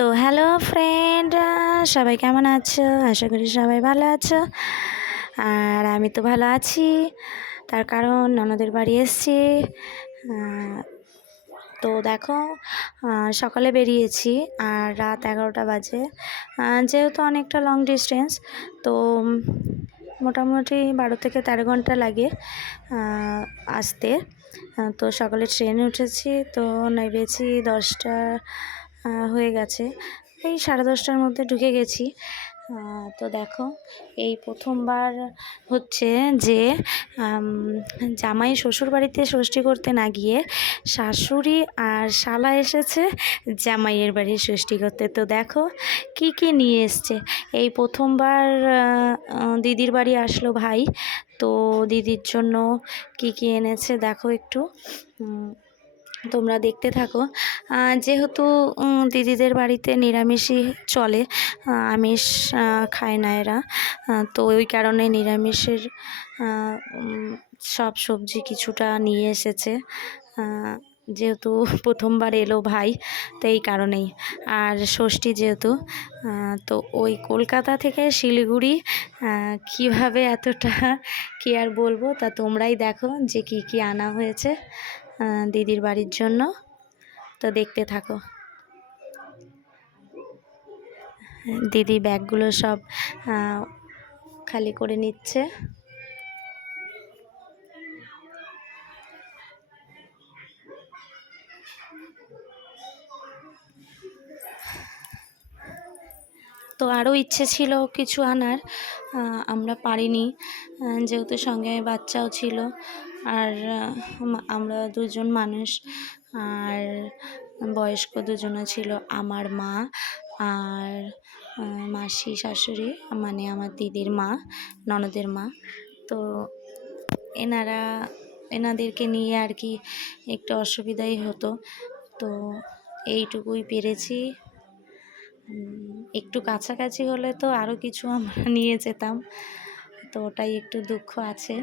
তো hello friend, সবাই কেমন আছো? আশা করি সবাই ভালো আছো। আর আমি তো ভালো আছি, তার কারণ ননদের বাড়ি এসেছি। তো দেখো, সকালে বেরিয়েছি আর রাত 11টা বাজে। যেহেতু অনেকটা লং ডিস্টেন্স, তো মোটামুটি 12 থেকে 13 ঘন্টা লাগে আসতে। তো সকালে ট্রেনে উঠেছি, তো নেমেছি 10টা হয়ে গেছে, এই 10:30টার মধ্যে ঢুকে গেছি। তো দেখো, এই প্রথমবার হচ্ছে যে জামাই শ্বশুর বাড়িতে ষষ্ঠী করতে না গিয়ে শাশুড়ি আর শালা এসেছে জামাইয়ের বাড়ি ষষ্ঠী করতে। তো দেখো কি কি নিয়ে এসছে। এই প্রথমবার দিদির বাড়ি আসলো ভাই, তো দিদির জন্য কি কি এনেছে দেখো একটু, তোমরা দেখতে থাকো। যেহেতু দিদিদের বাড়িতে নিরামিষই চলে, আমিষ খায় না এরা, তো ওই কারণে নিরামিষের সব সবজি কিছুটা নিয়ে এসেছে। যেহেতু প্রথমবার এলো ভাই, তো এই কারণেই। আর ষষ্ঠী যেহেতু, তো ওই কলকাতা থেকে শিলিগুড়ি কিভাবে এতটা কি আর বলবো, তা তোমরাই দেখো যে কি কি আনা হয়েছে দিদির বাড়ির জন্য। তো দেখতে থাকো। দিদি ব্যাগগুলো সব খালি করে নিচ্ছে। তো আরও ইচ্ছে ছিল কিছু আনার, আমরা পারিনি, যেহেতু সঙ্গে বাচ্চাও ছিল, আর আমরা দুজন মানুষ, আর বয়স্ক দুজনও ছিল, আমার মা আর মাসি শাশুড়ি, মানে আমার দিদির মা, ননদের মা। তো এনাদেরকে নিয়ে আর কি একটু অসুবিধাই হতো। তো এইটুকুই পেরেছি। একটু কাছাকাছি হলে তো আরও কিছু আমরা নিয়ে যেতাম, তো ওটাই একটু দুঃখ আছে।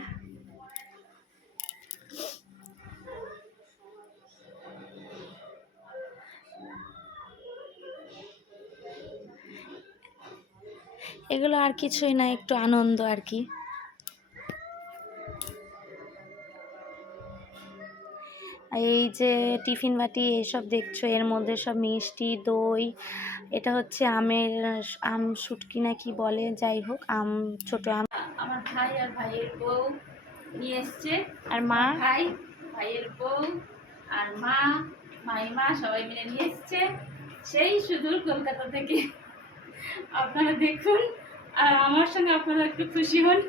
এগুলো আর কিছুই না, একটু আনন্দ আর কি। এই যে টিফিন বাটি এইসব দেখছো, এর মধ্যে সব মিষ্টি দই, এটা হচ্ছে আমের আম শুটকি না কি বলে, যাই হোক আম, ছোট আম। আমার ভাই আর ভাইয়ের বউ নিয়ে এসছে, আর মা, ভাই, ভাইয়ের বউ আর মা, মাইমা সবাই মিলে নিয়ে এসছে সেই সুদূর কলকাতা থেকে। আপনারা দেখুন আর আমার সঙ্গে আপনারা একটু খুশি হন।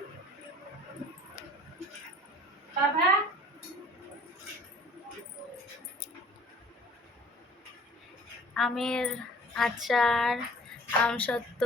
বাবা, আমের আচার, আমসত্ত্ব,